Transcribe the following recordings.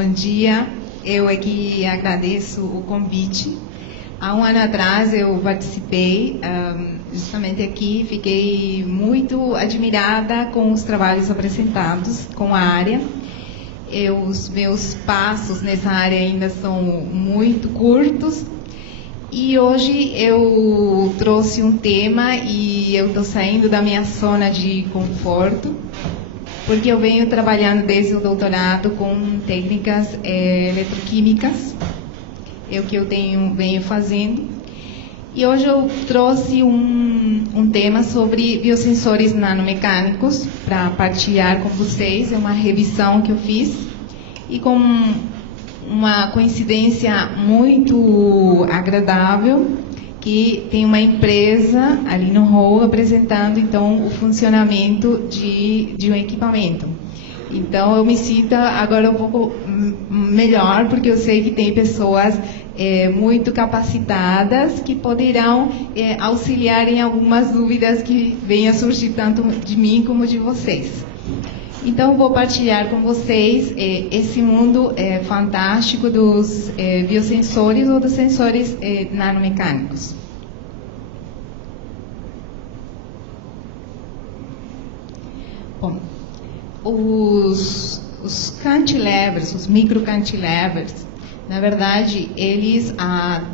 Bom dia. Eu aqui agradeço o convite. Há um ano atrás eu participei justamente aqui, fiquei muito admirada com os trabalhos apresentados, com a área. Os meus passos nessa área ainda são muito curtos. E hoje eu trouxe um tema e eu estou saindo da minha zona de conforto, porque eu venho trabalhando desde o doutorado com técnicas eletroquímicas, é o que eu venho fazendo. E hoje eu trouxe um tema sobre biosensores nanomecânicos para partilhar com vocês. É uma revisão que eu fiz e com uma coincidência muito agradável, que tem uma empresa ali no hall apresentando então o funcionamento de um equipamento. Então eu me sinto agora um pouco melhor, porque eu sei que tem pessoas muito capacitadas que poderão auxiliar em algumas dúvidas que venham a surgir tanto de mim como de vocês. Então, vou partilhar com vocês esse mundo fantástico dos biosensores ou dos sensores nanomecânicos. Bom, os cantilevers, os microcantilevers, na verdade, eles, a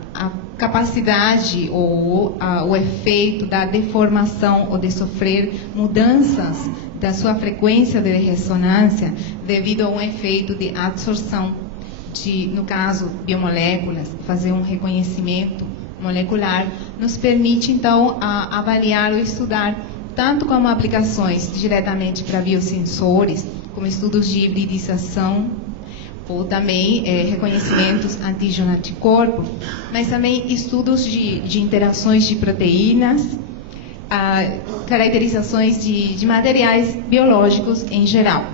capacidade ou o efeito da deformação ou de sofrer mudanças da sua frequência de ressonância devido a um efeito de absorção de, no caso, biomoléculas, fazer um reconhecimento molecular, nos permite, então, avaliar ou estudar tanto como aplicações diretamente para biosensores, como estudos de hibridização, ou também reconhecimentos antígeno-anticorpo, mas também estudos de interações de proteínas, caracterizações de materiais biológicos em geral.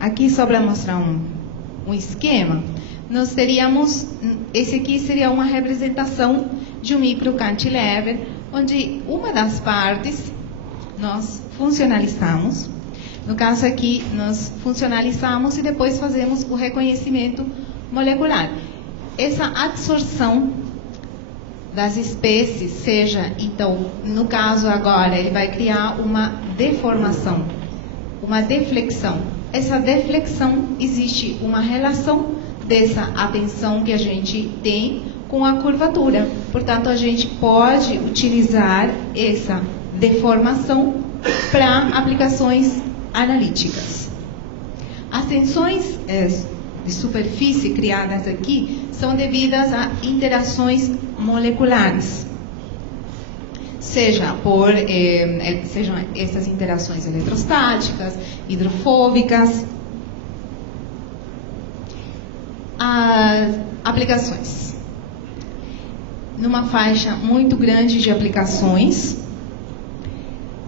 Aqui, só para mostrar um esquema, nós teríamos, esse aqui seria uma representação de um microcantilever, onde uma das partes nós funcionalizamos. No caso aqui, nós funcionalizamos e depois fazemos o reconhecimento molecular. Essa absorção das espécies, seja, então, no caso agora, ele vai criar uma deformação, uma deflexão. Essa deflexão, existe uma relação dessa atenção que a gente tem com a curvatura. Portanto, a gente pode utilizar essa deformação para aplicações analíticas. As tensões de superfície criadas aqui são devidas a interações moleculares, sejam essas interações eletrostáticas, hidrofóbicas. As aplicações, numa faixa muito grande de aplicações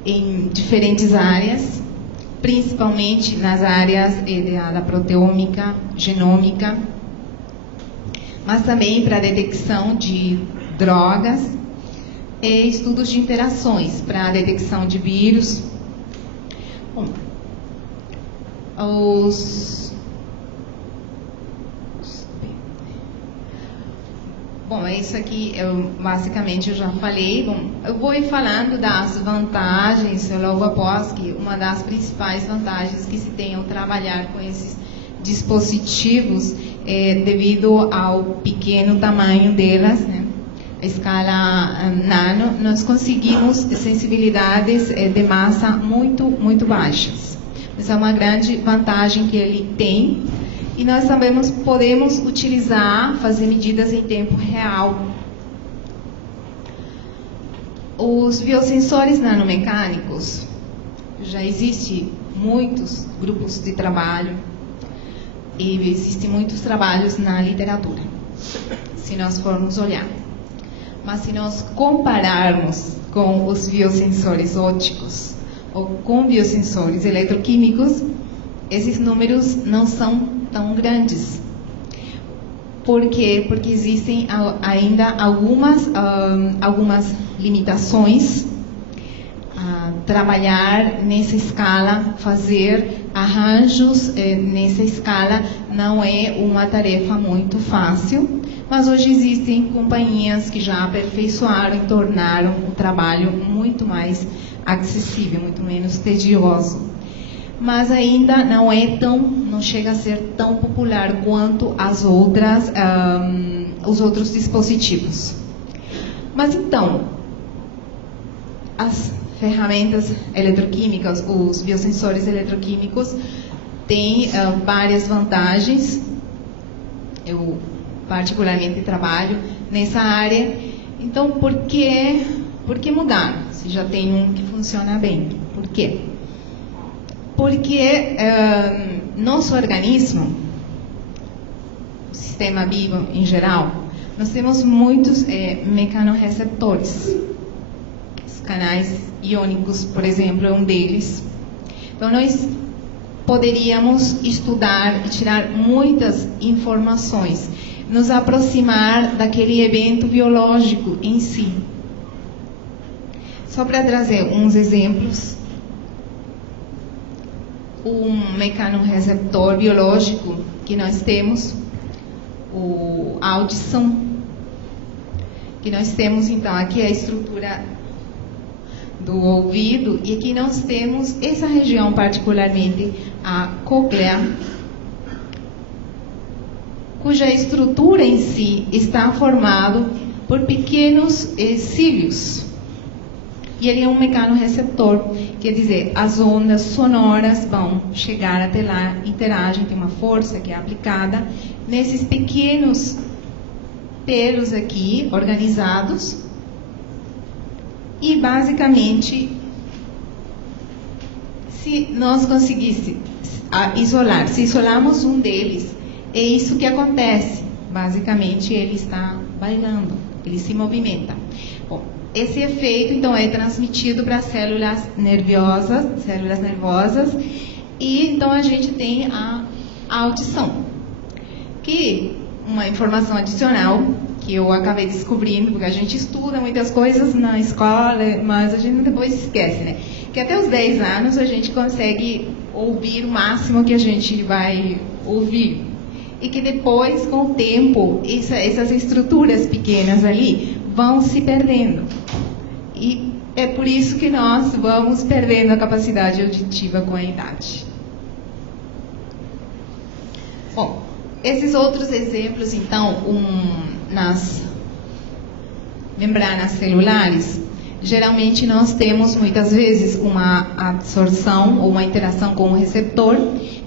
em diferentes áreas, principalmente nas áreas da proteômica, genômica, mas também para a detecção de drogas e estudos de interações para a detecção de vírus. Bom, isso aqui, basicamente eu já falei. Bom, eu vou ir falando das vantagens, logo após, que uma das principais vantagens que se tem ao trabalhar com esses dispositivos devido ao pequeno tamanho delas, né? A escala nano, nós conseguimos sensibilidades de massa muito baixas. Essa é uma grande vantagem que ele tem. E nós também podemos utilizar, fazer medidas em tempo real. Os biosensores nanomecânicos, já existem muitos grupos de trabalho e existem muitos trabalhos na literatura, se nós formos olhar. Mas se nós compararmos com os biosensores ópticos ou com biosensores eletroquímicos, esses números não são tão grandes. Por quê? Porque existem ainda algumas limitações a trabalhar nessa escala, fazer arranjos nessa escala não é uma tarefa muito fácil, mas hoje existem companhias que já aperfeiçoaram e tornaram o trabalho muito mais acessível, muito menos tedioso. Mas ainda não chega a ser tão popular quanto os outros dispositivos. Mas então, as ferramentas eletroquímicas, os biosensores eletroquímicos, têm várias vantagens. Eu particularmente trabalho nessa área. Então, por que mudar? Se já tem um que funciona bem. Por quê? Porque nosso organismo, o sistema vivo em geral, nós temos muitos mecanorreceptores. Os canais iônicos, por exemplo, é um deles. Então, nós poderíamos estudar e tirar muitas informações, nos aproximar daquele evento biológico em si. Só para trazer uns exemplos, um mecanorreceptor biológico que nós temos, a audição, que nós temos então aqui a estrutura do ouvido, e aqui nós temos essa região, particularmente a cóclea, cuja estrutura em si está formado por pequenos cílios. E ele é um mecanorreceptor, quer dizer, as ondas sonoras vão chegar até lá, interagem, tem uma força que é aplicada nesses pequenos pelos aqui, organizados, e basicamente, se nós conseguíssemos isolar, se isolarmos um deles, é isso que acontece. Basicamente, ele está bailando, ele se movimenta. Bom, esse efeito, então, é transmitido para células nervosas, e então a gente tem a audição. Que uma informação adicional que eu acabei descobrindo, porque a gente estuda muitas coisas na escola, mas a gente depois esquece, né? Que até os 10 anos a gente consegue ouvir o máximo que a gente vai ouvir. E que depois, com o tempo, essas estruturas pequenas ali vão se perdendo. E é por isso que nós vamos perdendo a capacidade auditiva com a idade. Bom, esses outros exemplos, então, nas membranas celulares, geralmente nós temos muitas vezes uma absorção ou uma interação com o receptor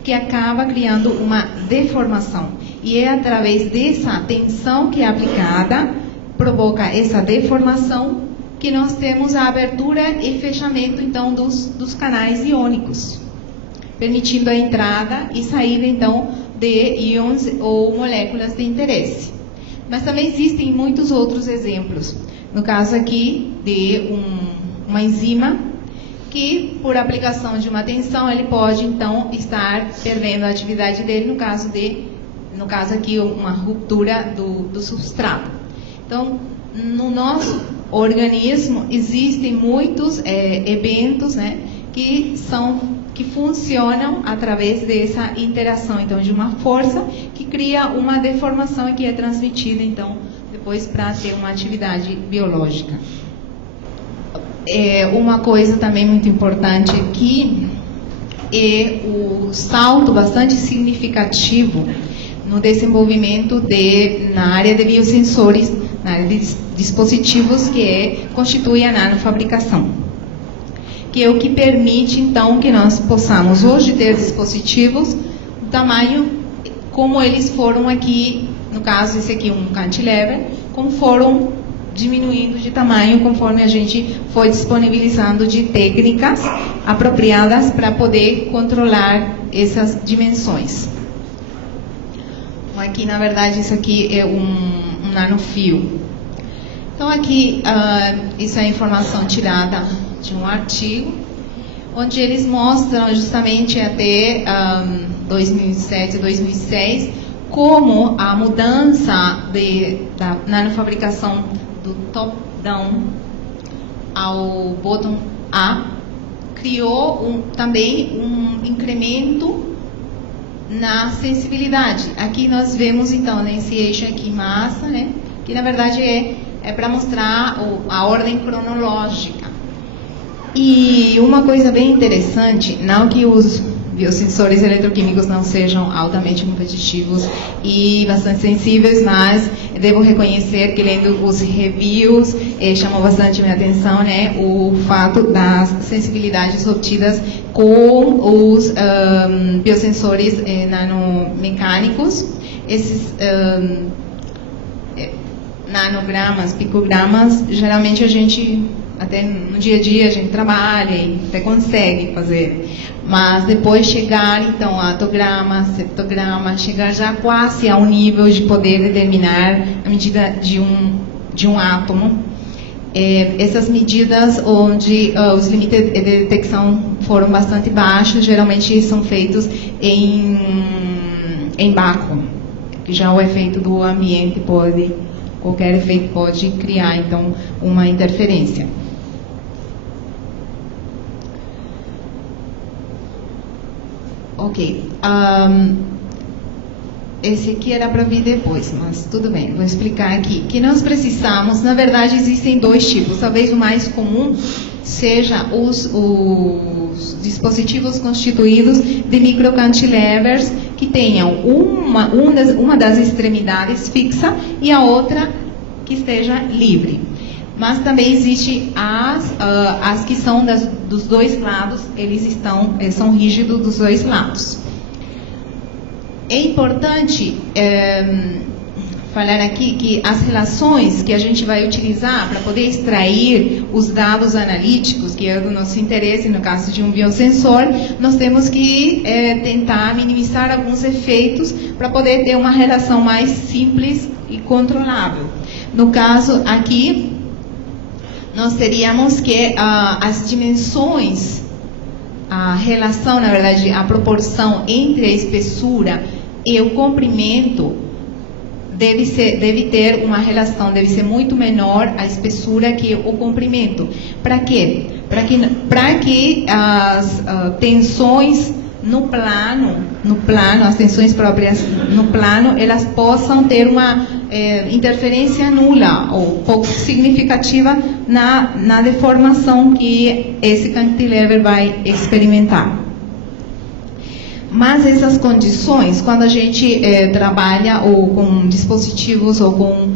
que acaba criando uma deformação. E é através dessa tensão que é aplicada, provoca essa deformação, que nós temos a abertura e fechamento, então, dos canais iônicos, permitindo a entrada e saída, então, de íons ou moléculas de interesse. Mas também existem muitos outros exemplos. No caso aqui de uma enzima que, por aplicação de uma tensão, ele pode, então, estar perdendo a atividade dele, no caso aqui, uma ruptura do substrato. Então, no nosso organismo existem muitos eventos, né, que funcionam através dessa interação, então, de uma força que cria uma deformação e que é transmitida, então, depois para ter uma atividade biológica. Uma coisa também muito importante aqui é o salto bastante significativo no desenvolvimento na área de biosensores, na área de dispositivos, que constitui a nanofabricação, que é o que permite, então, que nós possamos hoje ter dispositivos do tamanho como eles foram aqui, no caso, esse aqui um cantilever, como foram diminuindo de tamanho conforme a gente foi disponibilizando de técnicas apropriadas para poder controlar essas dimensões. Então, aqui, na verdade, isso aqui é um nanofio. Então, aqui, isso é informação tirada de um artigo, onde eles mostram justamente até 2007, 2006, como a mudança da nanofabricação do top-down ao bottom-up criou também um incremento na sensibilidade. Aqui nós vemos então nesse eixo aqui massa, né, que na verdade é para mostrar a ordem cronológica. E uma coisa bem interessante, não que os biosensores eletroquímicos não sejam altamente competitivos e bastante sensíveis, mas devo reconhecer que lendo os reviews chamou bastante minha atenção, né, o fato das sensibilidades obtidas com os biosensores nanomecânicos. Esses nanogramas, picogramas, geralmente a gente, até no dia a dia, a gente trabalha e até consegue fazer. Mas depois chegar, então, a atograma, septograma, chegar já quase ao nível de poder determinar a medida de um átomo. Essas medidas onde os limites de detecção foram bastante baixos, geralmente são feitos em vácuo, que já o efeito do ambiente qualquer efeito pode criar, então, uma interferência. Ok. Esse aqui era para vir depois, mas tudo bem, vou explicar aqui. Que nós precisamos, na verdade, existem dois tipos. Talvez o mais comum seja os dispositivos constituídos de microcantilevers que tenham uma das extremidades fixa e a outra que esteja livre. Mas também existe as que são dos dois lados, eles são rígidos dos dois lados. É importante falar aqui que as relações que a gente vai utilizar para poder extrair os dados analíticos, que é do nosso interesse no caso de um biosensor, nós temos que tentar minimizar alguns efeitos para poder ter uma relação mais simples e controlável. No caso aqui, nós teríamos que as dimensões, a relação, na verdade, a proporção entre a espessura e o comprimento deve ter uma relação, deve ser muito menor a espessura que o comprimento. Para quê? Para que as tensões no plano, as tensões próprias no plano, elas possam ter uma interferência nula ou pouco significativa na deformação que esse cantilever vai experimentar. Mas essas condições, quando a gente trabalha ou com dispositivos ou com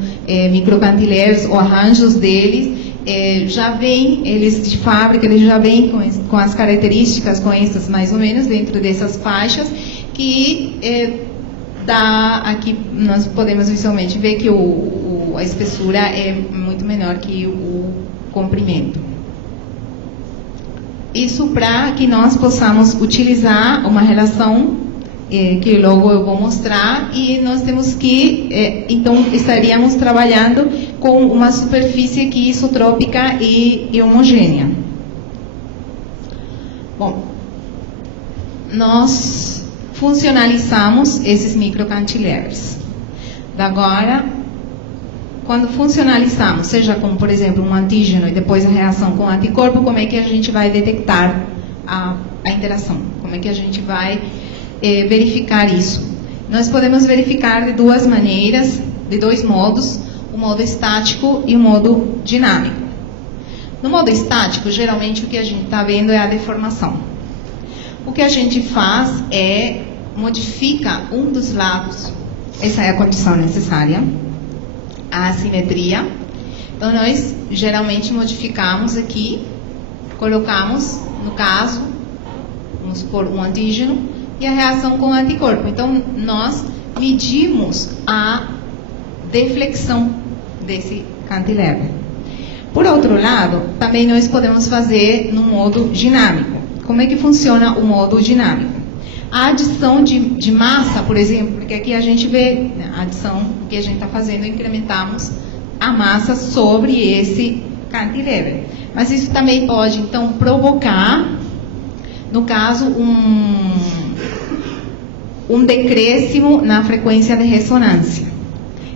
microcantilevers ou arranjos deles, já vem, eles de fábrica, eles já vêm com as características, com essas mais ou menos, dentro dessas faixas, que aqui nós podemos visualmente ver que a espessura é muito menor que o comprimento. Isso para que nós possamos utilizar uma relação que logo eu vou mostrar, e nós temos que, então, estaríamos trabalhando com uma superfície aqui isotrópica e homogênea. Bom, nós funcionalizamos esses microcantilevers. Agora, quando funcionalizamos, seja com, por exemplo, um antígeno e depois a reação com o anticorpo, como é que a gente vai detectar a interação? Como é que a gente vai verificar isso? Nós podemos verificar de duas maneiras, de dois modos, o modo estático e o modo dinâmico. No modo estático, geralmente o que a gente está vendo é a deformação. O que a gente faz é modifica um dos lados, essa é a condição necessária, a assimetria. Então nós geralmente modificamos aqui, colocamos, no caso, vamos supor um antígeno e a reação com o anticorpo. Então nós medimos a deflexão desse cantilever. Por outro lado, também nós podemos fazer no modo dinâmico. Como é que funciona o modo dinâmico? A adição de massa, por exemplo, porque aqui a gente vê a adição que a gente está fazendo, incrementamos a massa sobre esse cantilever. Mas isso também pode, então, provocar, no caso, um decréscimo na frequência de ressonância.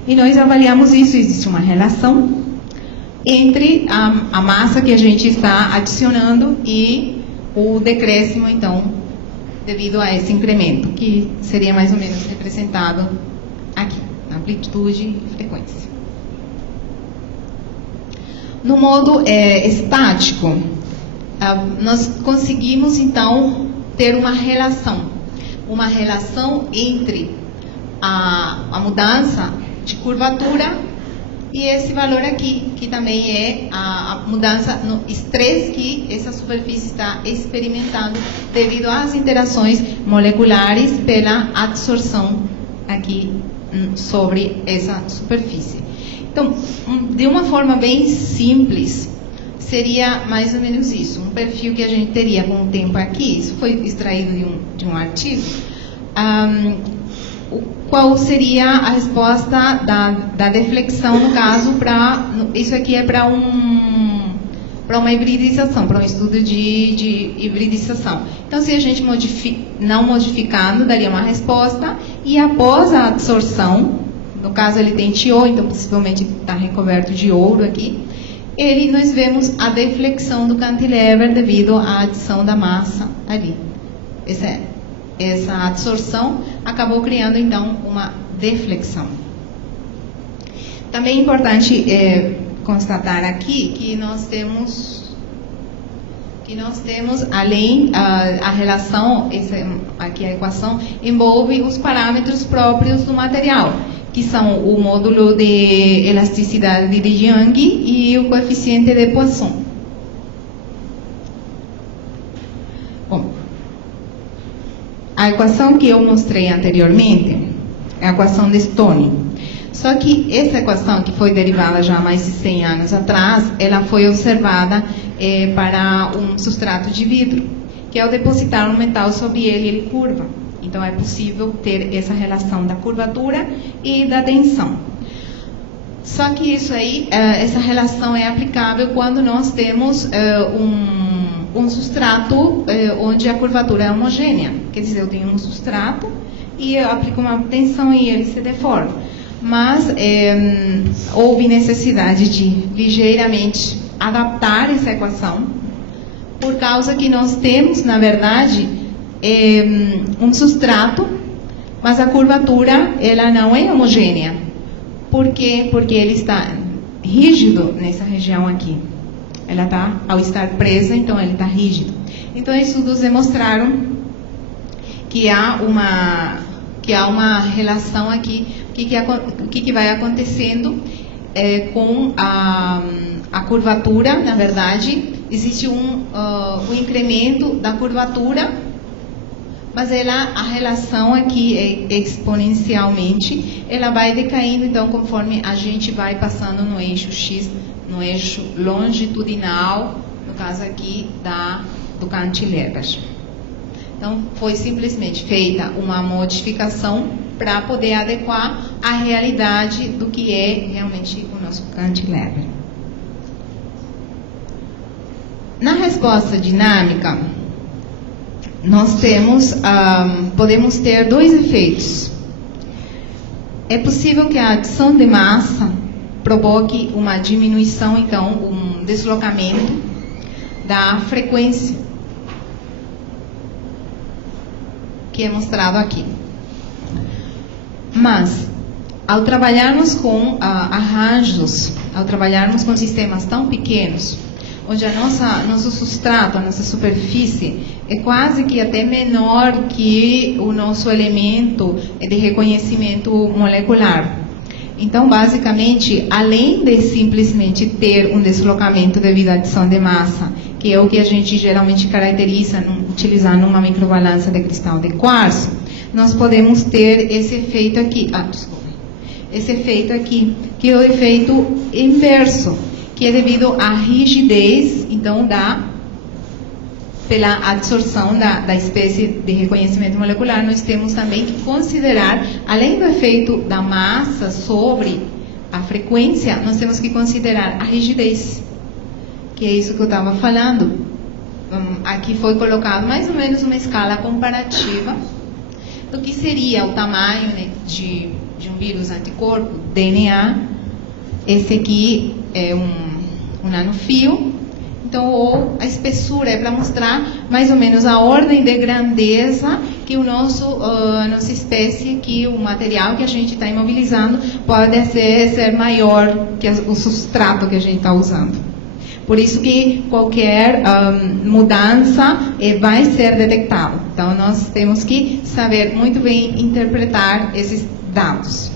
E nós avaliamos isso, existe uma relação entre a massa que a gente está adicionando e o decréscimo, então, devido a esse incremento, que seria mais ou menos representado aqui, na amplitude e frequência. No modo estático, nós conseguimos, então, ter uma relação entre a mudança de curvatura e esse valor aqui, que também é a mudança no estresse que essa superfície está experimentando devido às interações moleculares pela absorção aqui sobre essa superfície. Então, de uma forma bem simples, seria mais ou menos isso, um perfil que a gente teria com o tempo aqui. Isso foi extraído de um artigo. Qual seria a resposta da deflexão, no caso, isso aqui é para uma hibridização, para um estudo de hibridização. Então, se a gente não modificando, daria uma resposta, e após a absorção, no caso ele tem TiO, então possivelmente está recoberto de ouro aqui, nós vemos a deflexão do cantilever devido à adição da massa ali. Essa absorção acabou criando, então, uma deflexão. Também é importante constatar aqui que nós temos além a relação, aqui a equação envolve os parâmetros próprios do material, que são o módulo de elasticidade de Young e o coeficiente de Poisson. Bom, a equação que eu mostrei anteriormente é a equação de Stone. Só que essa equação, que foi derivada já há mais de 100 anos atrás, ela foi observada para um substrato de vidro, que ao depositar um metal sobre ele curva. Então, é possível ter essa relação da curvatura e da tensão. Só que isso aí, essa relação é aplicável quando nós temos um substrato onde a curvatura é homogênea. Quer dizer, eu tenho um substrato e eu aplico uma tensão e ele se deforma. Mas houve necessidade de ligeiramente adaptar essa equação, por causa que nós temos, na verdade, um substrato, mas a curvatura ela não é homogênea. Por quê? Porque ele está rígido nessa região aqui. Ela está, ao estar presa, então ele está rígido. Então, estudos demonstraram que há uma relação aqui. O que vai acontecendo com a curvatura? Na verdade, existe um incremento da curvatura, mas a relação aqui é exponencialmente, ela vai decaindo, então, conforme a gente vai passando no eixo X, no eixo longitudinal, no caso aqui do cantilever. Então, foi simplesmente feita uma modificação para poder adequar a realidade do que é realmente o nosso cantilever. Na resposta dinâmica, nós podemos ter dois efeitos. É possível que a adição de massa provoque uma diminuição, então, um deslocamento da frequência, que é mostrado aqui. Mas, ao trabalharmos com arranjos, ao trabalharmos com sistemas tão pequenos, onde nosso substrato, a nossa superfície é quase que até menor que o nosso elemento de reconhecimento molecular. Então, basicamente, além de simplesmente ter um deslocamento devido à adição de massa, que é o que a gente geralmente caracteriza utilizando uma microbalança de cristal de quartzo, nós podemos ter esse efeito aqui. Esse efeito aqui, que é o efeito inverso, que é devido à rigidez, então, pela absorção da espécie de reconhecimento molecular. Nós temos também que considerar, além do efeito da massa sobre a frequência, nós temos que considerar a rigidez, que é isso que eu estava falando. Aqui foi colocado mais ou menos uma escala comparativa do que seria o tamanho, né, de um vírus anticorpo, DNA. Esse aqui é um nanofio, Então, ou a espessura é para mostrar mais ou menos a ordem de grandeza que nossa espécie, que o material que a gente está imobilizando pode ser maior que o substrato que a gente está usando. Por isso que qualquer mudança vai ser detectada. Então, nós temos que saber muito bem interpretar esses dados.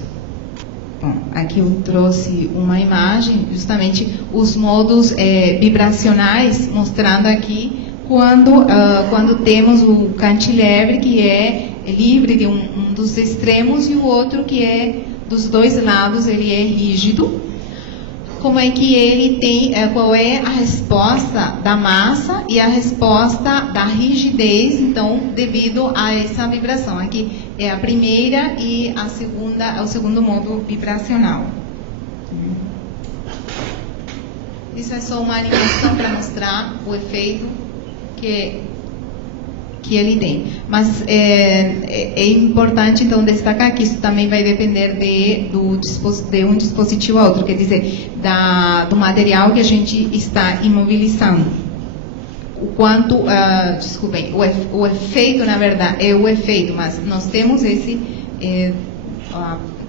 Bom, aqui eu trouxe uma imagem, justamente os modos vibracionais, mostrando aqui quando temos o cantilever, que é livre de um dos extremos, e o outro que é dos dois lados, ele é rígido. Como é que ele tem, qual é a resposta da massa e a resposta da rigidez, então, devido a essa vibração. Aqui é a primeira e a segunda, o segundo modo vibracional. Isso é só uma animação para mostrar o efeito que ele tem. Mas é importante, então, destacar que isso também vai depender de um dispositivo a outro, quer dizer, do material que a gente está imobilizando. O quanto, desculpem, o efeito, na verdade, é o efeito, mas nós temos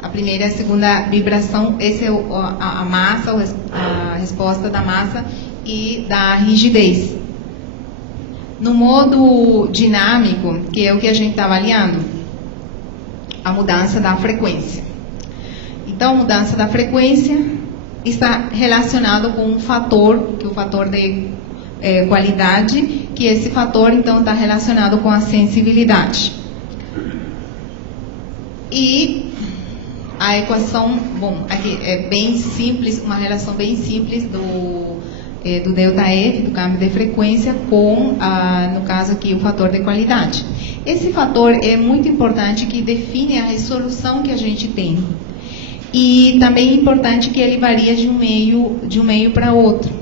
a primeira e a segunda vibração, essa é a massa, a resposta da massa e da rigidez. No modo dinâmico, que é o que a gente está avaliando, a mudança da frequência. Então, a mudança da frequência está relacionado com um fator, que é o fator de qualidade, que esse fator, então, está relacionado com a sensibilidade. E a equação, bom, aqui é bem simples, uma relação bem simples do ΔF, do câmbio de frequência, com, no caso aqui, o fator de qualidade. Esse fator é muito importante, que define a resolução que a gente tem. E também é importante que ele varia de um meio para outro.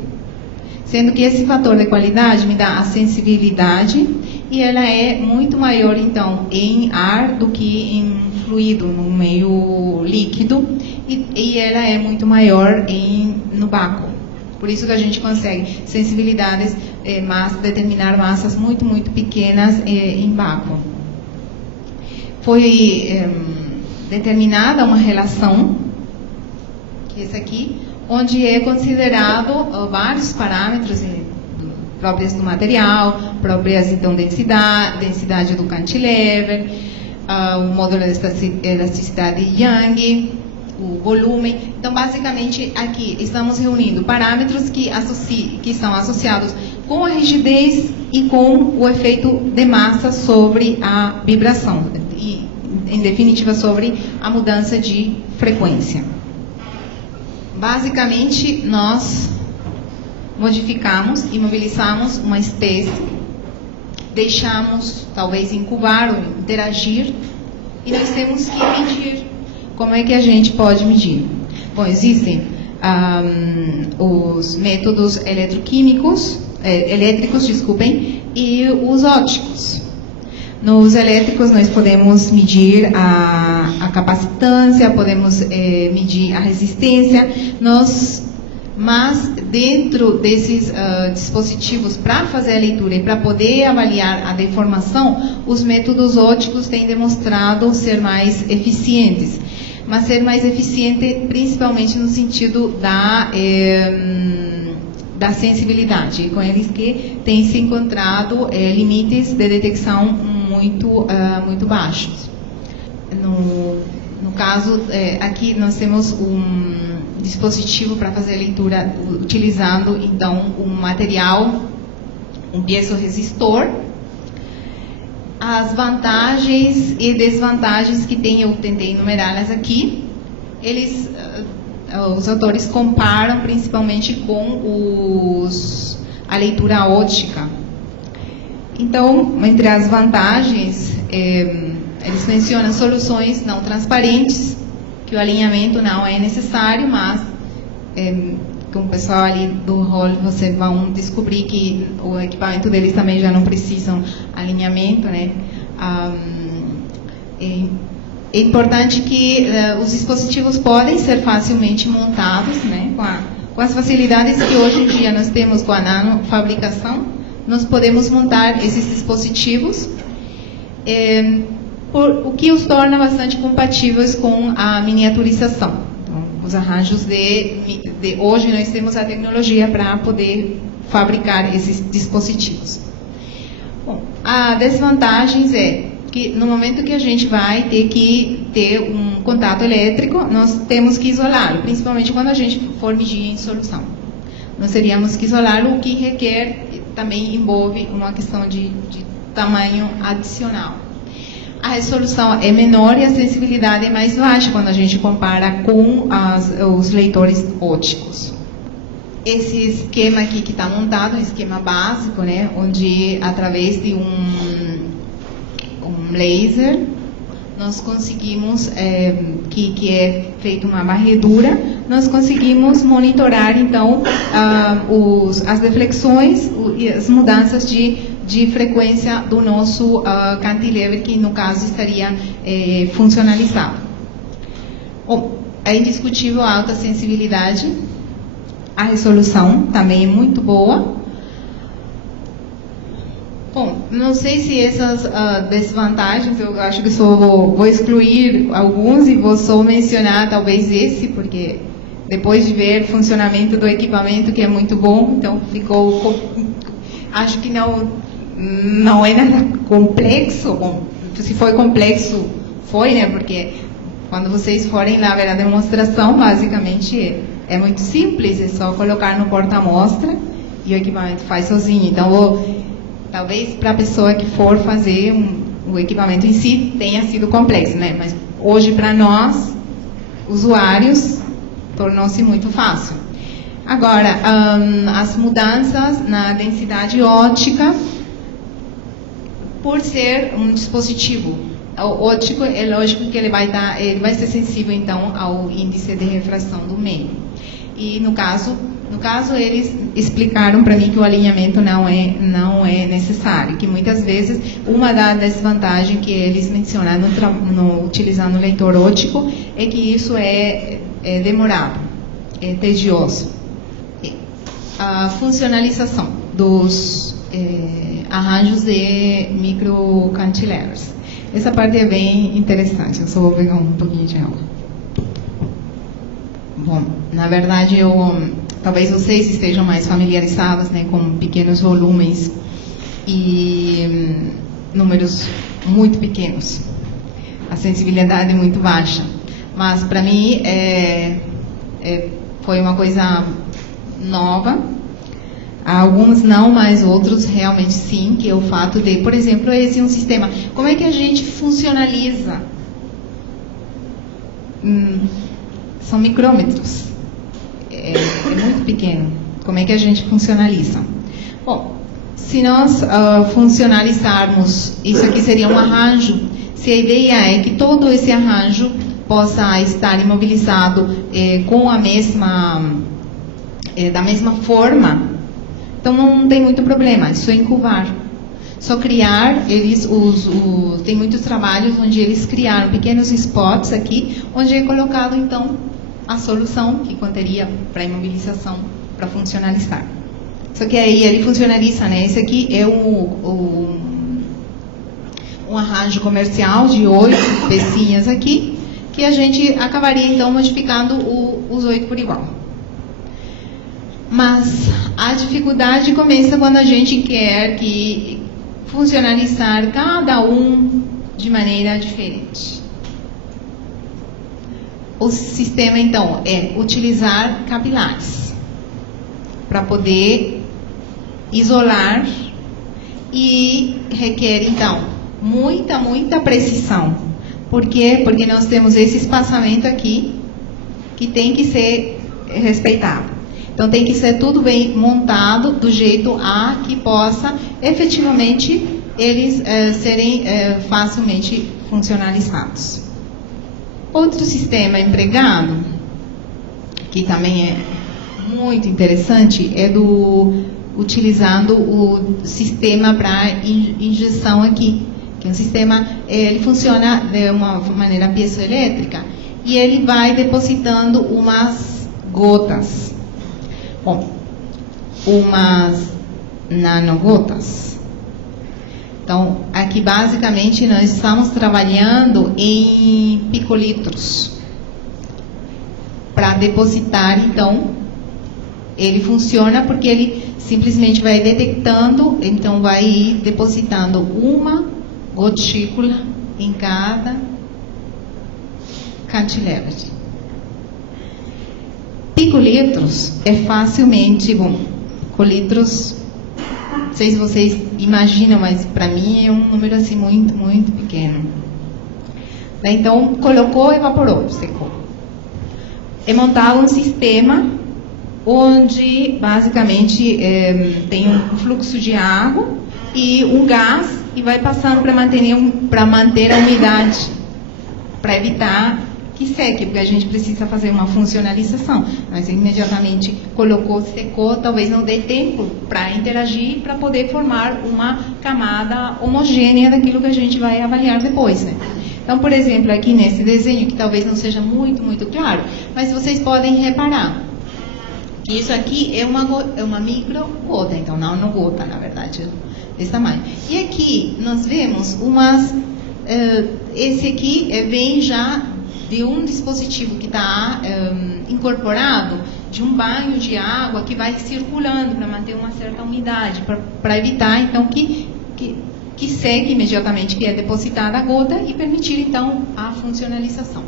Sendo que esse fator de qualidade me dá a sensibilidade, e ela é muito maior, então, em ar do que em fluido, no meio líquido, e ela é muito maior no vácuo. Por isso que a gente consegue sensibilidades, determinar massas muito, muito pequenas em vácuo. Foi determinada uma relação, que é essa aqui, onde é considerado vários parâmetros próprios do material, próprias, então, densidade do cantilever, o módulo de elasticidade de Young, o volume. Então, basicamente, aqui estamos reunindo parâmetros que são associados com a rigidez e com o efeito de massa sobre a vibração, e, em definitiva, sobre a mudança de frequência. Basicamente, nós modificamos, imobilizamos uma espécie, deixamos, talvez, incubar ou interagir, e nós temos que medir. Como é que a gente pode medir? Bom, existem os métodos elétricos, e os ópticos. Nos elétricos, nós podemos medir a capacitância, podemos medir a resistência, mas dentro desses dispositivos, para fazer a leitura e para poder avaliar a deformação, os métodos ópticos têm demonstrado ser mais eficientes. Mas ser mais eficiente principalmente no sentido da sensibilidade, com eles que tem se encontrado limites de detecção muito baixos. No caso, aqui nós temos um dispositivo para fazer a leitura utilizando, então, um material, um piezoresistor. As vantagens e desvantagens que tem, eu tentei enumerá-las aqui. Os autores comparam principalmente com a leitura óptica. Então, entre as vantagens, eles mencionam soluções não transparentes, que o alinhamento não é necessário, mas com o pessoal ali do rol, vocês vão descobrir que o equipamento deles também já não precisam alinhamento, né? É importante que os dispositivos podem ser facilmente montados, né? Com as facilidades que hoje em dia nós temos com a nanofabricação, nós podemos montar esses dispositivos, o que os torna bastante compatíveis com a miniaturização. Então, os arranjos de hoje nós temos a tecnologia para poder fabricar esses dispositivos. Bom, a desvantagem é que no momento que a gente vai ter que ter um contato elétrico, nós temos que isolá-lo, principalmente quando a gente for medir em solução. Nós teríamos que isolá-lo, o que requer, também envolve uma questão de tamanho adicional. A resolução é menor e a sensibilidade é mais baixa quando a gente compara com os leitores ópticos. Esse esquema aqui que está montado, um esquema básico, né, onde através de um laser nós conseguimos, que é feita uma varredura, nós conseguimos monitorar então as deflexões e as mudanças de frequência do nosso cantilever, que no caso estaria funcionalizado. Bom, é indiscutível a alta sensibilidade, a resolução também é muito boa. Bom, não sei se essas desvantagens, eu acho que só vou excluir alguns e vou só mencionar talvez esse, porque depois de ver o funcionamento do equipamento, que é muito bom, então acho que não é nada complexo. Bom, se foi complexo, foi, né, porque quando vocês forem lá ver a demonstração, basicamente é muito simples, é só colocar no porta-amostra e o equipamento faz sozinho. Então, talvez para a pessoa que for fazer o equipamento em si tenha sido complexo, né? Mas hoje para nós, usuários, tornou-se muito fácil. Agora, as mudanças na densidade óptica, por ser um dispositivo óptico, é lógico que ele vai ser sensível então ao índice de refração do meio. E no caso eles explicaram para mim que o alinhamento não é necessário, que muitas vezes uma das desvantagens que eles mencionaram utilizando o leitor óptico é que isso é demorado, é tedioso. A funcionalização dos arranjos de microcantilevers. Essa parte é bem interessante, eu só vou pegar um pouquinho de água. Bom, na verdade, talvez vocês estejam mais familiarizados, né, com pequenos volumes e números muito pequenos. A sensibilidade é muito baixa. Mas, para mim, foi uma coisa nova. Alguns não, mas outros realmente sim, que é o fato de, por exemplo, esse é um sistema. Como é que a gente funcionaliza? São micrômetros. É muito pequeno. Como é que a gente funcionaliza? Bom, se nós funcionalizarmos, isso aqui seria um arranjo. Se a ideia é que todo esse arranjo possa estar imobilizado com a da mesma forma, então não tem muito problema, é só incubar. Só criar, tem muitos trabalhos onde eles criaram pequenos spots aqui, onde é colocado então a solução que conteria para imobilização, para funcionalizar. Só que aí ele funcionaliza, né? Esse aqui é um arranjo comercial de 8 pecinhas aqui, que a gente acabaria então modificando os 8 por igual. Mas a dificuldade começa quando a gente quer funcionalizar cada um de maneira diferente. O sistema, então, é utilizar capilares para poder isolar e requer, então, muita precisão. Por quê? Porque nós temos esse espaçamento aqui que tem que ser respeitado. Então, tem que ser tudo bem montado do jeito a que possa, efetivamente, eles serem facilmente funcionalizados. Outro sistema empregado, que também é muito interessante, é utilizando o sistema para injeção aqui, que é um sistema, ele funciona de uma maneira piezoelétrica, e ele vai depositando umas gotas. Bom, umas nanogotas. Então, aqui basicamente nós estamos trabalhando em picolitros para depositar. Então, ele funciona porque ele simplesmente vai detectando, então vai ir depositando uma gotícula em cada cantilever. Picolitros é facilmente, bom, picolitros, não sei se vocês imaginam, mas para mim é um número assim muito, muito pequeno. Então, colocou, evaporou, secou. É montado um sistema onde basicamente tem um fluxo de água e um gás e vai passando para manter a umidade, para evitar que seque, porque a gente precisa fazer uma funcionalização. Mas imediatamente colocou, secou, talvez não dê tempo para interagir, para poder formar uma camada homogênea daquilo que a gente vai avaliar depois, né? Então, por exemplo, aqui nesse desenho, que talvez não seja muito, muito claro, mas vocês podem reparar que isso aqui é uma micro gota, então nanogota, na verdade, desse tamanho. E aqui nós vemos umas, esse aqui vem já de um dispositivo que está incorporado, de um banho de água que vai circulando para manter uma certa umidade, para evitar então que seque imediatamente, que é depositada a gota e permitir então a funcionalização.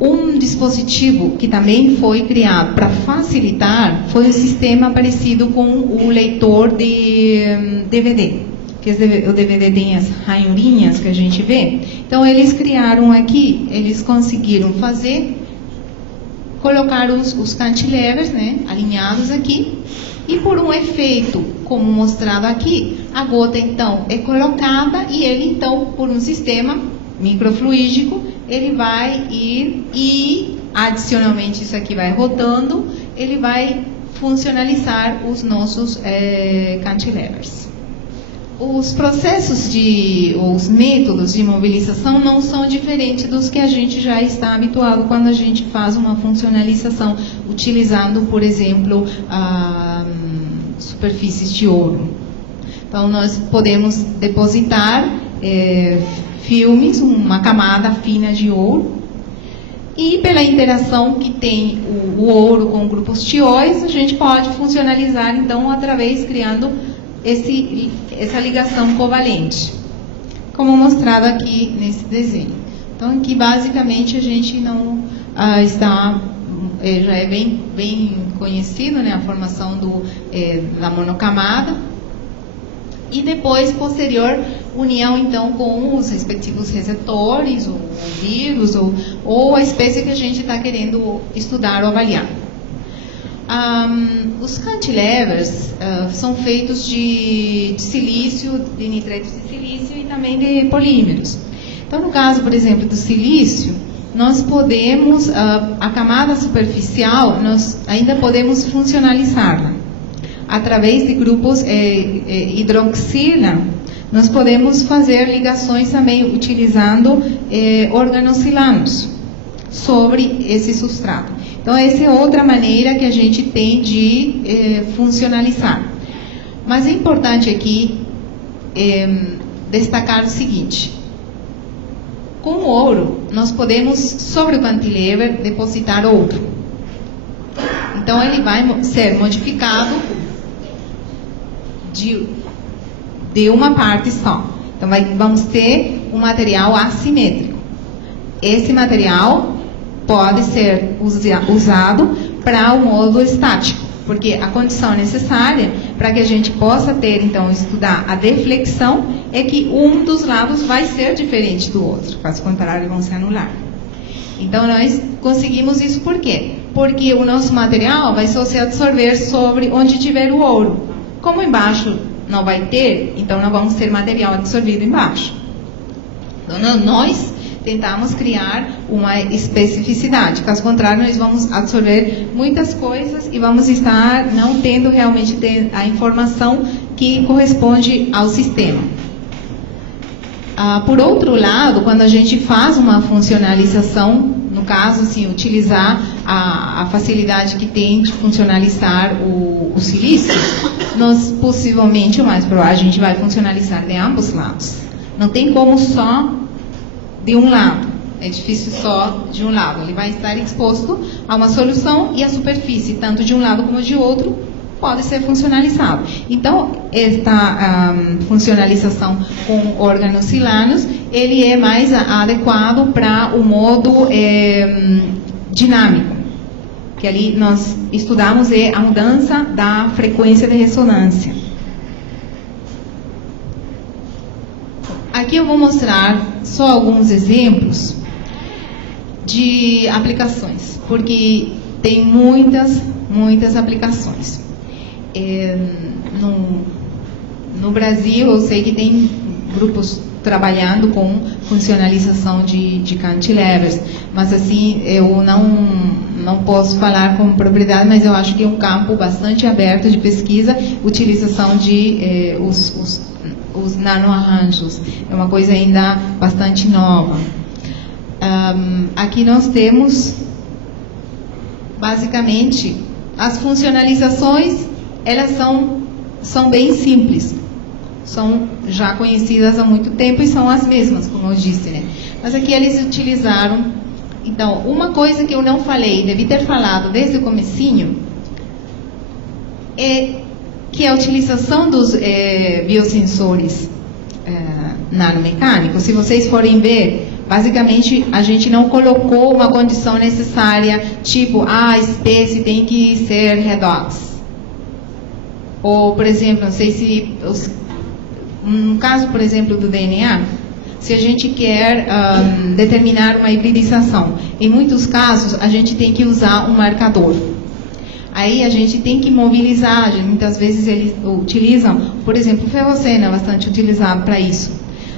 Um dispositivo que também foi criado para facilitar foi o sistema parecido com o leitor de DVD. Que o DVD tem as ranhurinhas que a gente vê. Então, eles criaram aqui, eles conseguiram colocar os cantilevers, né, alinhados aqui, e por um efeito, como mostrado aqui, a gota, então, é colocada e ele, então, por um sistema microfluídico, ele vai ir e, adicionalmente, isso aqui vai rodando, ele vai funcionalizar os nossos cantilevers. Os processos os métodos de mobilização não são diferentes dos que a gente já está habituado quando a gente faz uma funcionalização, utilizando, por exemplo, superfícies de ouro. Então, nós podemos depositar filmes, uma camada fina de ouro, e pela interação que tem o ouro com grupos tióis, a gente pode funcionalizar, então, criando essa ligação covalente, como mostrado aqui nesse desenho. Então, aqui basicamente a gente não já é bem conhecido, né, a formação da monocamada, e depois, posterior, união então com os respectivos receptores, ou vírus, ou a espécie que a gente está querendo estudar ou avaliar. Os cantilevers são feitos de silício, de nitretos de silício e também de polímeros. Então, no caso, por exemplo, do silício, nós podemos, a camada superficial, nós ainda podemos funcionalizá-la. Através de grupos hidroxila, nós podemos fazer ligações também utilizando organocilanos sobre esse substrato. Então, essa é outra maneira que a gente tem de funcionalizar. Mas é importante aqui destacar o seguinte: com o ouro, nós podemos, sobre o cantilever, depositar ouro. Então, ele vai ser modificado de uma parte só. Então, vamos ter um material assimétrico. Esse material pode ser usado para o módulo estático, porque a condição necessária para que a gente possa ter, então, estudar a deflexão é que um dos lados vai ser diferente do outro, caso contrário, vão se anular. Então, nós conseguimos isso por quê? Porque o nosso material vai só se absorver sobre onde tiver o ouro. Como embaixo não vai ter, então não vamos ter material absorvido embaixo. Então, nós tentamos criar uma especificidade, caso contrário, nós vamos absorver muitas coisas e vamos estar não tendo realmente a informação que corresponde ao sistema. Por outro lado, quando a gente faz uma funcionalização, no caso, assim, utilizar a facilidade que tem de funcionalizar o silício, nós possivelmente, o mais provável, a gente vai funcionalizar de ambos lados. Não tem como só de um lado. É difícil só de um lado. Ele vai estar exposto a uma solução e a superfície, tanto de um lado como de outro, pode ser funcionalizado. Então, esta funcionalização com órgãos silanos, ele é mais adequado para o modo dinâmico, que ali nós estudamos a mudança da frequência de ressonância. Aqui eu vou mostrar só alguns exemplos de aplicações, porque tem muitas aplicações. No Brasil, eu sei que tem grupos trabalhando com funcionalização de cantilevers, mas assim, eu não posso falar com propriedade, mas eu acho que é um campo bastante aberto de pesquisa, utilização de os nanoarranjos, é uma coisa ainda bastante nova. Aqui nós temos, basicamente, as funcionalizações, elas são bem simples, são já conhecidas há muito tempo e são as mesmas, como eu disse, né? Mas aqui eles utilizaram, então, uma coisa que eu não falei, devi ter falado desde o comecinho, é que a utilização dos biosensores nanomecânicos, se vocês forem ver, basicamente a gente não colocou uma condição necessária, tipo, a espécie tem que ser redox. Ou, por exemplo, não sei se, no caso, por exemplo, do DNA, se a gente quer determinar uma hibridização, em muitos casos a gente tem que usar um marcador. Aí a gente tem que mobilizar, muitas vezes eles utilizam, por exemplo, o ferroceno é bastante utilizado para isso.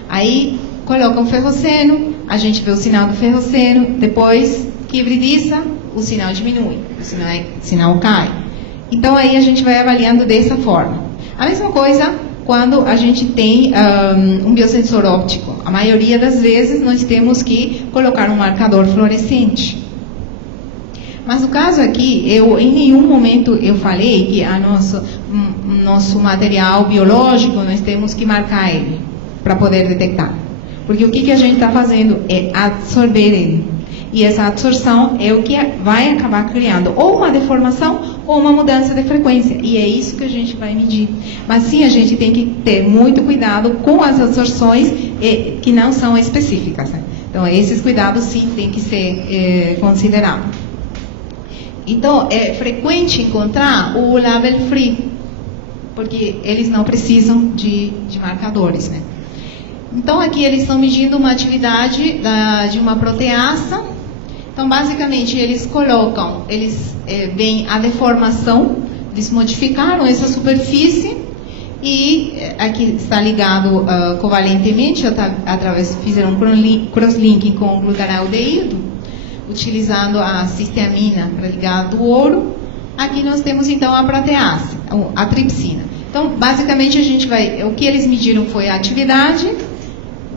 Aí colocam o ferroceno, a gente vê o sinal do ferroceno, depois que hibridiza, o sinal diminui, o sinal cai. Então aí a gente vai avaliando dessa forma. A mesma coisa quando a gente tem um biosensor óptico. A maioria das vezes nós temos que colocar um marcador fluorescente. Mas no caso aqui, em nenhum momento eu falei que nosso material biológico, nós temos que marcar ele para poder detectar. Porque o que a gente está fazendo é absorver ele. E essa absorção é o que vai acabar criando ou uma deformação ou uma mudança de frequência. E é isso que a gente vai medir. Mas sim, a gente tem que ter muito cuidado com as absorções que não são específicas, né? Então, esses cuidados sim têm que ser considerados. Então, é frequente encontrar o label free, porque eles não precisam de marcadores, né? Então, aqui eles estão medindo uma atividade de uma proteasa. Então, basicamente, eles veem a deformação, eles modificaram essa superfície e aqui está ligado covalentemente, fizeram um crosslinking com o glutaraldeído, utilizando a cisteamina para ligar do ouro. Aqui nós temos então a protease, a tripsina. Então, basicamente, o que eles mediram foi a atividade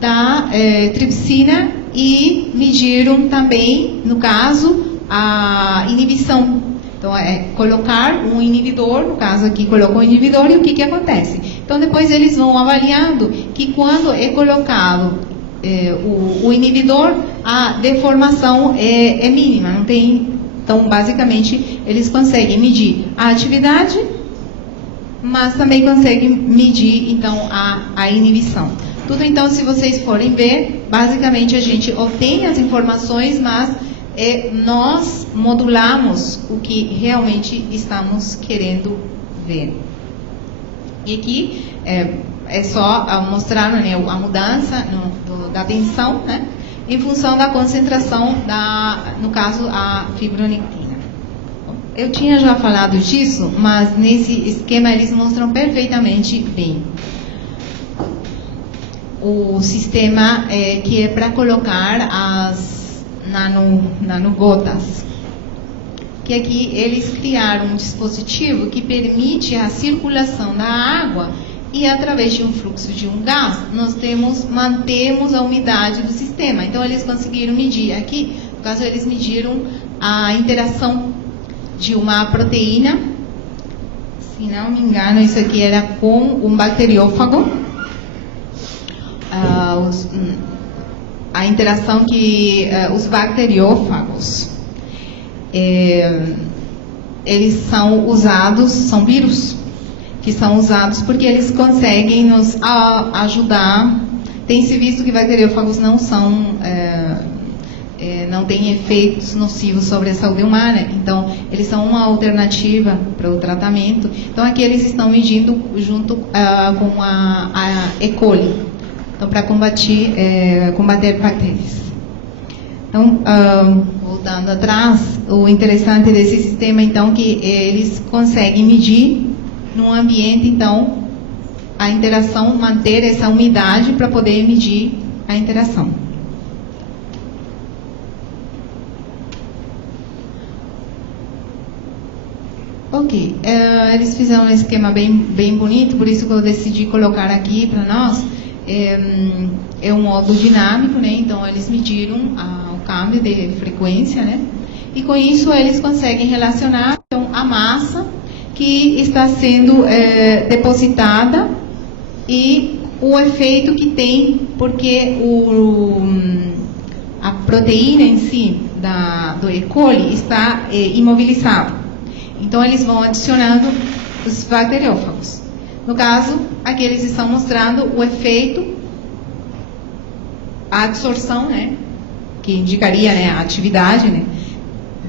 da tripsina e mediram também, no caso, a inibição. Então, colocar um inibidor, no caso aqui colocou um inibidor, e o que acontece? Então, depois eles vão avaliando que quando é colocado o inibidor, a deformação é mínima, não tem. Então, basicamente, eles conseguem medir a atividade, mas também conseguem medir, então, a inibição. Tudo, então, se vocês forem ver, basicamente a gente obtém as informações, mas nós modulamos o que realmente estamos querendo ver. E aqui é só mostrar, né, a mudança da tensão, né, em função da concentração no caso, a fibronectina. Eu tinha já falado disso, mas nesse esquema eles mostram perfeitamente bem. O sistema que é para colocar as nanogotas. Que aqui eles criaram um dispositivo que permite a circulação da água e através de um fluxo de um gás, nós mantemos a umidade do sistema. Então, eles conseguiram medir aqui, no caso, eles mediram a interação de uma proteína, se não me engano, isso aqui era com um bacteriófago, a interação que os bacteriófagos, eles são usados, são vírus, que são usados porque eles conseguem nos ajudar. Tem-se visto que bacteriófagos não têm efeitos nocivos sobre a saúde humana, então eles são uma alternativa para o tratamento. Então aqui eles estão medindo junto com a E. coli, então para combater bactérias. Então, voltando atrás, o interessante desse sistema, então, que eles conseguem medir no ambiente, então, a interação, manter essa umidade para poder medir a interação. Ok, eles fizeram um esquema bem bonito, por isso que eu decidi colocar aqui para nós. É um módulo dinâmico, né? Então eles mediram o câmbio de frequência, né? E com isso eles conseguem relacionar, então, a massa que está sendo depositada e o efeito que tem, porque a proteína em si do E. coli está imobilizada. Então eles vão adicionando os bacteriófagos. No caso, aqui eles estão mostrando o efeito, a absorção, né, que indicaria, né, a atividade, né,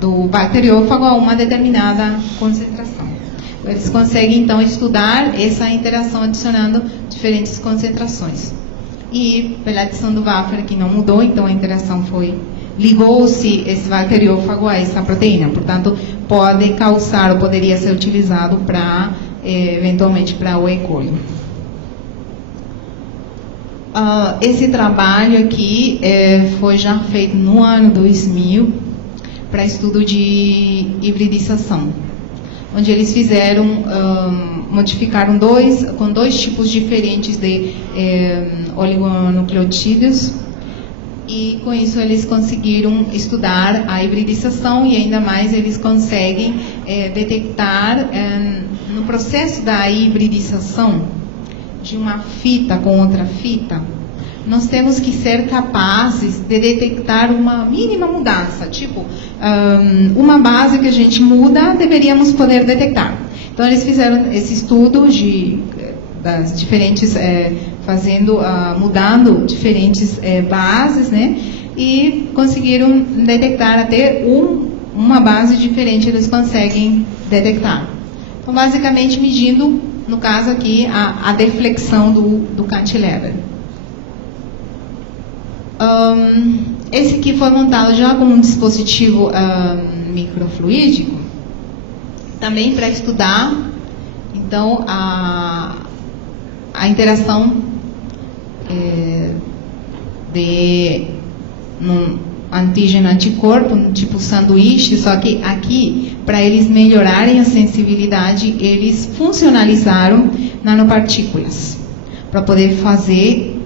do bacteriófago a uma determinada concentração. Eles conseguem, então, estudar essa interação adicionando diferentes concentrações. E pela adição do Waffer, que não mudou, então a interação ligou-se esse bacteriófago a essa proteína. Portanto, pode causar ou poderia ser utilizado para eventualmente para o E. coli. Esse trabalho aqui foi já feito no ano 2000 para estudo de hibridização, onde eles modificaram com dois tipos diferentes de oligonucleotídeos, e com isso eles conseguiram estudar a hibridização, e ainda mais eles conseguem detectar no processo da hibridização de uma fita com outra fita. Nós temos que ser capazes de detectar uma mínima mudança, tipo, uma base que a gente muda, deveríamos poder detectar. Então eles fizeram esse estudo das diferentes, mudando diferentes bases, né? E conseguiram detectar até uma base diferente, eles conseguem detectar. Então, basicamente, medindo, no caso aqui, a deflexão do cantilever. Esse aqui foi montado já como um dispositivo microfluídico, também para estudar, então, a interação de antígeno-anticorpo, tipo sanduíche, só que aqui, para eles melhorarem a sensibilidade, eles funcionalizaram nanopartículas, para poder fazer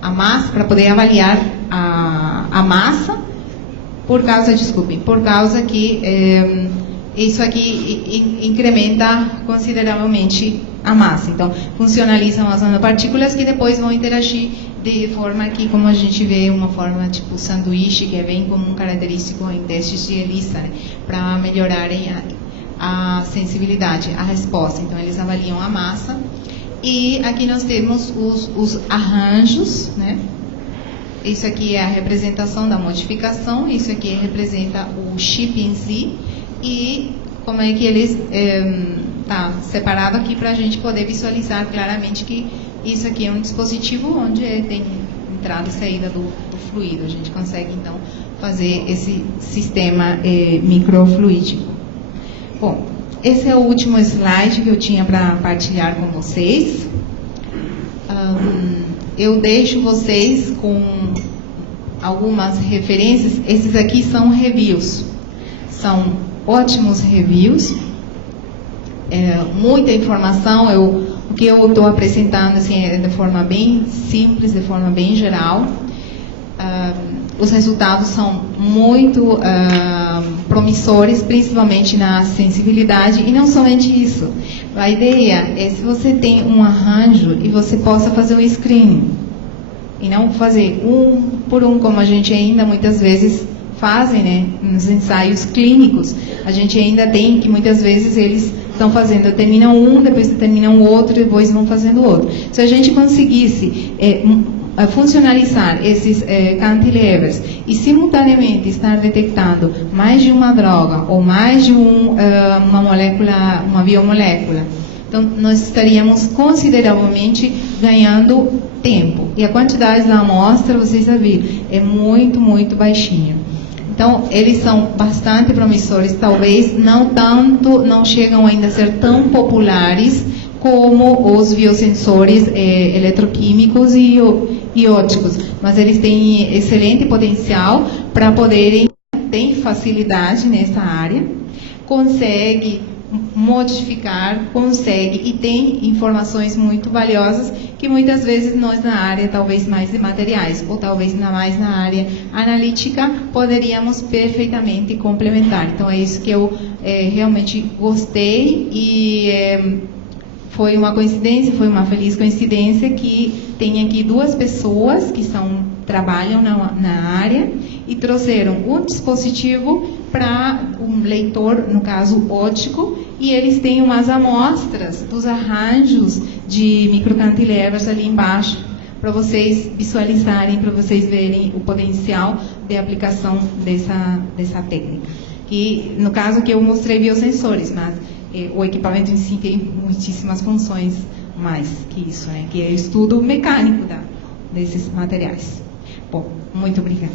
a massa, para poder avaliar a massa, por causa que isso aqui incrementa consideravelmente a massa. Então, funcionalizam as nanopartículas que depois vão interagir de forma que, como a gente vê, uma forma tipo sanduíche, que é bem comum, característico em testes de ELISA, né, para melhorarem a sensibilidade, a resposta. Então, eles avaliam a massa. E aqui nós temos os arranjos, né? Isso aqui é a representação da modificação, isso aqui representa o chip em si, e como é que eles está separado aqui para a gente poder visualizar claramente que isso aqui é um dispositivo onde tem entrada e saída do fluido. A gente consegue então fazer esse sistema microfluídico. Bom, esse é o último slide que eu tinha para partilhar com vocês. Eu deixo vocês com algumas referências. Esses aqui são reviews. São ótimos reviews. Muita informação. O que eu estou apresentando assim, é de forma bem simples, de forma bem geral. Os resultados são muito promissores, principalmente na sensibilidade, e não somente isso. A ideia é se você tem um arranjo e você possa fazer um screening, e não fazer um por um, como a gente ainda muitas vezes fazem, né, nos ensaios clínicos. A gente ainda tem que muitas vezes eles estão fazendo, terminam um, depois terminam o outro, depois vão fazendo o outro. Se a gente conseguisse funcionalizar esses cantilevers e simultaneamente estar detectando mais de uma droga ou mais de uma molécula, uma biomolécula, então nós estaríamos consideravelmente ganhando tempo. E a quantidade da amostra, vocês já viram, é muito, muito baixinha. Então, eles são bastante promissores, talvez não chegam ainda a ser tão populares como os biosensores eletroquímicos e ópticos, mas eles têm excelente potencial para poderem ter facilidade nessa área, consegue modificar, consegue e tem informações muito valiosas que muitas vezes nós na área talvez mais de materiais ou talvez mais na área analítica poderíamos perfeitamente complementar. Então é isso que eu realmente gostei e foi uma coincidência, foi uma feliz coincidência que tem aqui duas pessoas que trabalham na área e trouxeram um dispositivo para um leitor, no caso óptico, e eles têm umas amostras dos arranjos de microcantilevers ali embaixo, para vocês visualizarem, para vocês verem o potencial de aplicação dessa técnica. E no caso que eu mostrei biosensores, mas o equipamento em si tem muitíssimas funções mais que isso, né? Que é o estudo mecânico desses materiais. Bom, muito obrigada.